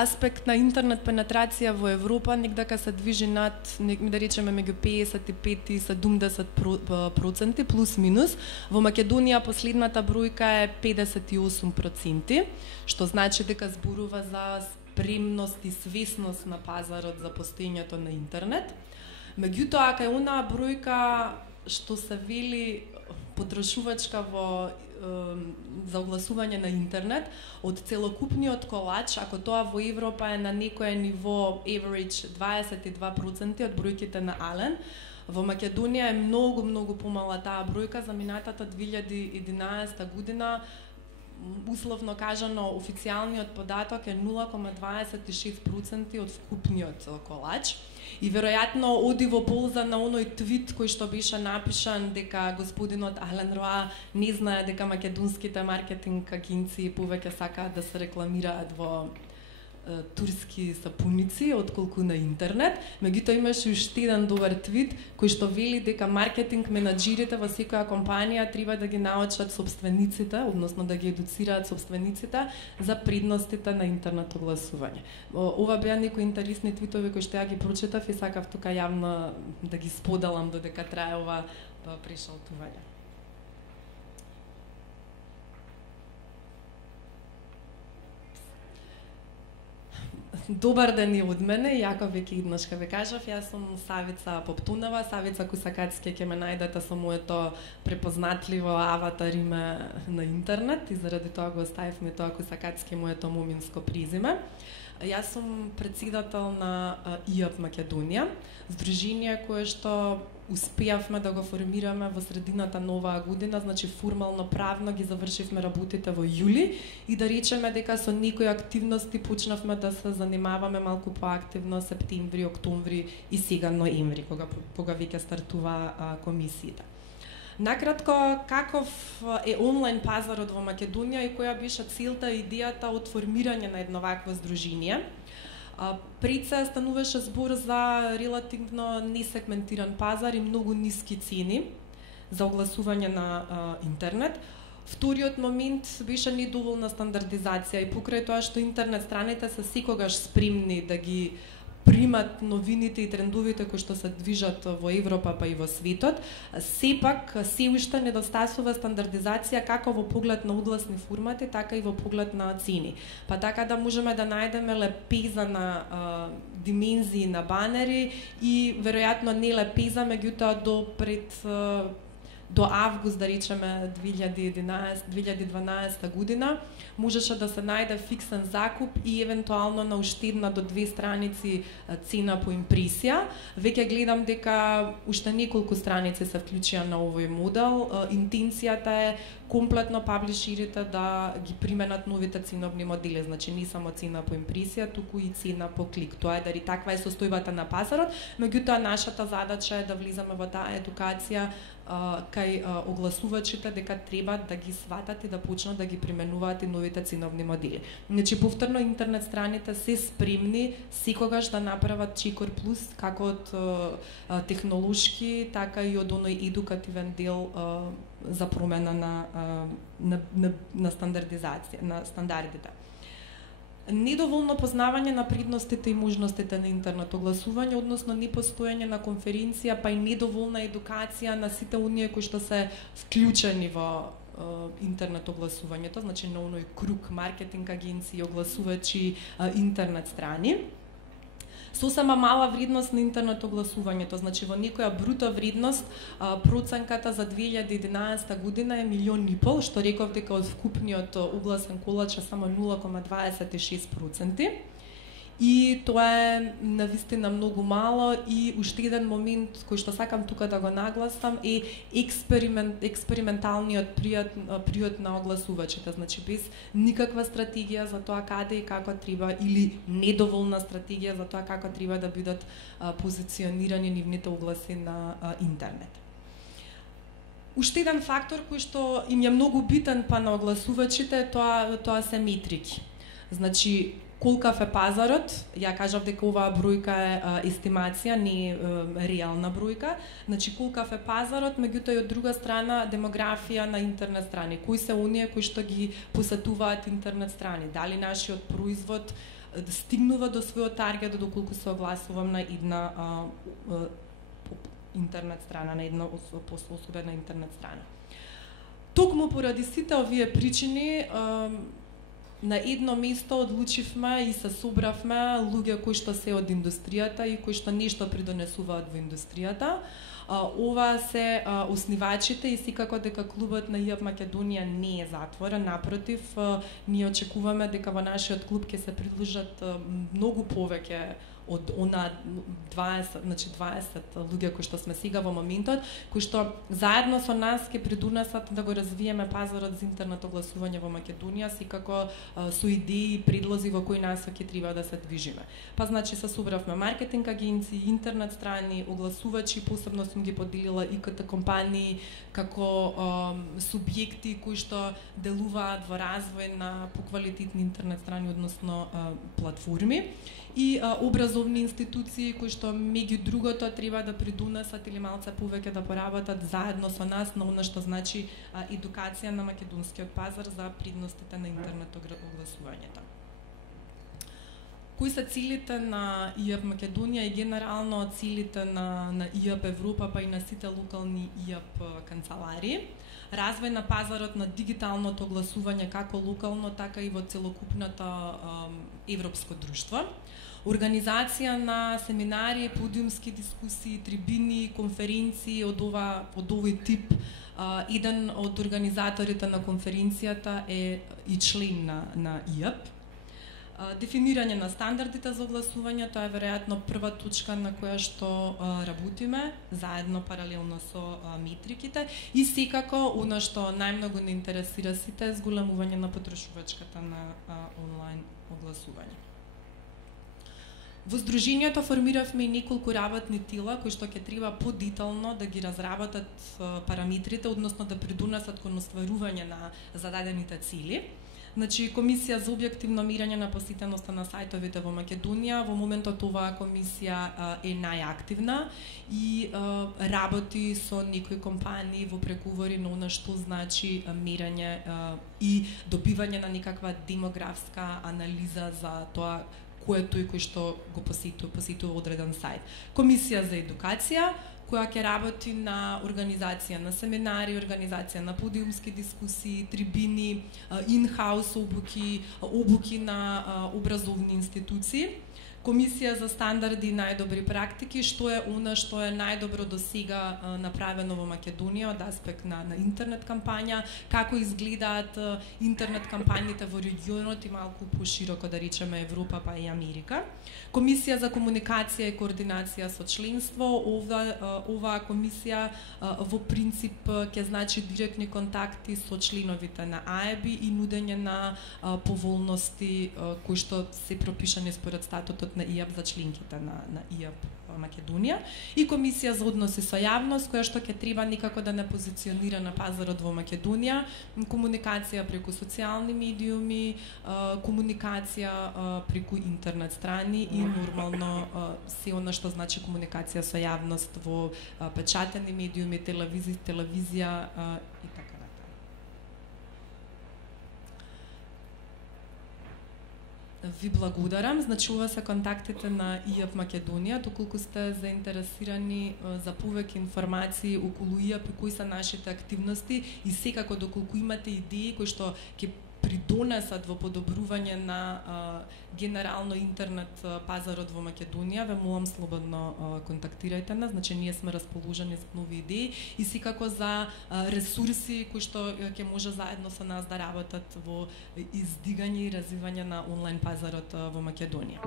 аспект на интернет пенетрација во Европа некако се движи над, да речеме, меѓу 55 и 70% плюс минус. Во Македонија последната бројка е 58%, што значи дека зборува за спремност и свесност на пазарот за постоењето на интернет. Меѓутоа, кај онаа бројка што се вели потрошувачка за огласување на интернет, од целокупниот колач, ако тоа во Европа е на некое ниво average 22% од бројките на Ален, во Македонија е многу помала таа бројка. За минатата 2011 година, условно кажано, официјалниот податок е 0,26% од вкупниот колач. И веројатно оди во полза на оној твит кој што беше напишан дека господинот Ален Роа не знае дека македонските маркетинг агенции повеќе сакаат да се рекламираат во турски сапуници отколку на интернет. Меѓутоа имаше уште еден добар твит кој што вели дека маркетинг менаџерите во секоја компанија треба да ги научат собствениците, односно да ги едуцираат собствениците за предностите на интернет огласување. Ова беа некои интересни твитови кои што ја ги прочитав и сакав тука јавно да ги споделам додека трае ова прешалтување. Добар ден и од мене, јако веќе иднаш ке ве кажав, јас сум Савица Поптунова, Савица Кусакацки ќе ме најдете со моето препознатливо аватар име на интернет и заради тоа го оставивме тоа Кусакацки моето моминско презиме. Јас сум председател на ИАП Македонија, здружение кое што успеавме да го формираме во средината на оваа година, значи формално правно ги завршивме работите во јули и да речеме дека со некои активности почнавме да се занимаваме малку поактивно септември, октомври и сега ноември, кога веќе стартува комисијата. Накратко, каков е онлайн пазарот во Македонија и која беше целта и идејата од формирање на едно вакво здружение? Пред се стануваше збор за релативно несегментиран пазар и многу ниски цени за огласување на интернет. Вториот момент беше недоволна стандардизација и покрај тоа што интернет страните се секогаш спремни да ги примат новините и трендовите кои што се движат во Европа па и во светот, сепак се уште недостасува стандардизација како во поглед на огласни формати, така и во поглед на цени. Па така да можеме да најдеме лепеза на димензии на банери и веројатно не лепеза, меѓутоа до август, да речеме 2012 година, можеше да се најде фиксен закуп и евентуално на уште една до 2 страници цена по импресија. Веќе гледам дека уште неколку страници се вклучија на овој модел. Интенцијата е комплетно паблишерите да ги применат новите ценовни модели, значи не само цена по импресија, туку и цена по клик. Тоа е таква е состојбата на пазарот, меѓутоа нашата задача е да влизаме во таа едукација кај огласувачите дека треба да ги сватат и да почнат да ги применуваат и новите ценовни модели. Значи повторно интернет страните се спремни секогаш да направат чекор плюс како од технолошки, така и од оној едукативен дел за промена на стандардизација, на стандардите. Недоволно познавање на предностите и можностите на интернет огласување, односно непостоење на конференција, па и недоволна едукација на сите оние кои што се вклучени во интернет огласувањето, значи на оној круг маркетинг агенции, огласувачи, интернет страни. Сосема мала вредност на интернет огласувањето, значи во некоја бруто вредност проценката за 2011 година е 1,5 милион, што реков дека од вкупниот огласен колач е само 0,26%. И тоа е навистина многу мало и уште еден момент кој што сакам тука да го нагласам е експерименталниот приот на огласувачите, значи без никаква стратегија за тоа каде и како треба или недоволна стратегија за тоа како треба да бидат позиционирани нивните огласи на интернет. Уште еден фактор кој што им е многу битен па на огласувачите, тоа се метрики. Значи колкав е пазарот, ја кажав дека оваа бројка е естимација, не реална бројка, значи колкав е пазарот, меѓутоа и од друга страна демографија на интернет страни. Кои се оние кои што ги посетуваат интернет страни? Дали нашиот производ стигнува до својот таргет доколку се огласувам на една интернет страна, на една особена интернет страна. Токму поради сите овие причини, на едно место одлучивме и се собравме луѓе кои што се од индустријата и кои што нешто придонесуваат во индустријата. Ова се оснивачите и секако дека клубот на ИАП Македонија не е затворен, напротив, ние очекуваме дека во нашиот клуб ќе се придружат многу повеќе од она 20 луѓе кои што сме сега во моментот, кои што заедно со нас ќе придонесат да го развиеме пазарот за интернет огласување во Македонија, секако со идеи и предлози во кои насоки треба да се движиме. Па значи се собравме маркетинг агенции, интернет страни, огласувачи, посебно сум ги поделила ИКТ компании како субјекти кои што делуваат во развој на поквалитетни интернет страни, односно платформи, и образовни институции кои што меѓу другото треба да придонесат или малце повеќе да поработат заедно со нас на она што значи едукација на македонскиот пазар за предностите на интернет огласувањето. Кои се целите на ИАП Македонија и генерално целите на ИАП Европа, па и на сите локални ИАП канцеларии? Развој на пазарот на дигиталното огласување како локално, така и во целокупното европско друштво. Организација на семинари, подиумски дискусии, трибини, конференции од овој тип. Еден од организаторите на конференцијата е и член на ИАП. Дефинирање на стандардите за огласување, тоа е веројатно прва точка на која што работиме, заедно паралелно со метриките, и секако она што најмногу не интересира сите е зголемување на потрошувачката на онлайн огласување. Во Сдруженијето формиравме и неколку работни тела кои што ќе треба подетално да ги разработат параметрите, односно да придонесат кон остварување на зададените цели. Значи, Комисија за објективно мерење на посетеноста на сајтовите во Македонија, во моментот оваа комисија е најактивна и работи со некои компании во преговори на она што значи мерење и добивање на некаква демографска анализа за тоа кој е тој кој што го посетува одреден сајт. Комисија за едукација, која ќе работи на организација на семинари, организација на подиумски дискусии, трибини, ин-хаус обуки на образовни институции. Комисија за стандарди и најдобри практики, што е она што е најдобро до сега направено во Македонија од аспект на интернет кампања, како изгледаат интернет кампањите во регионот и малку пошироко да речеме Европа па и Америка. Комисија за комуникација и координација со членство, оваа комисија во принцип ќе значи директни контакти со членовите на АЕБИ и нудење на поволности кои што се пропишани според статутот на ИАП за членките на ИАП Македонија, и Комисија за односи со јавност, која што ќе треба некако да не позиционира на пазарот во Македонија, комуникација преку социјални медиуми, комуникација преку интернет страни и нормално се она што значи комуникација со јавност во печатени медиуми, телевизија и така. Ви благодарам. Значи, ова се контактите на ИАП Македонија. Доколку сте заинтересирани за повеќе информации околу ИАП и кои се нашите активности и секако доколку имате идеи кои што ќе придонесат во подобрување на генерално интернет пазарот во Македонија, ве молам слободно контактирајте нас. Значи, ние сме расположени за нови идеи и секако за ресурси кои што ќе може заедно со нас да работат во издигање и развивање на онлайн пазарот во Македонија.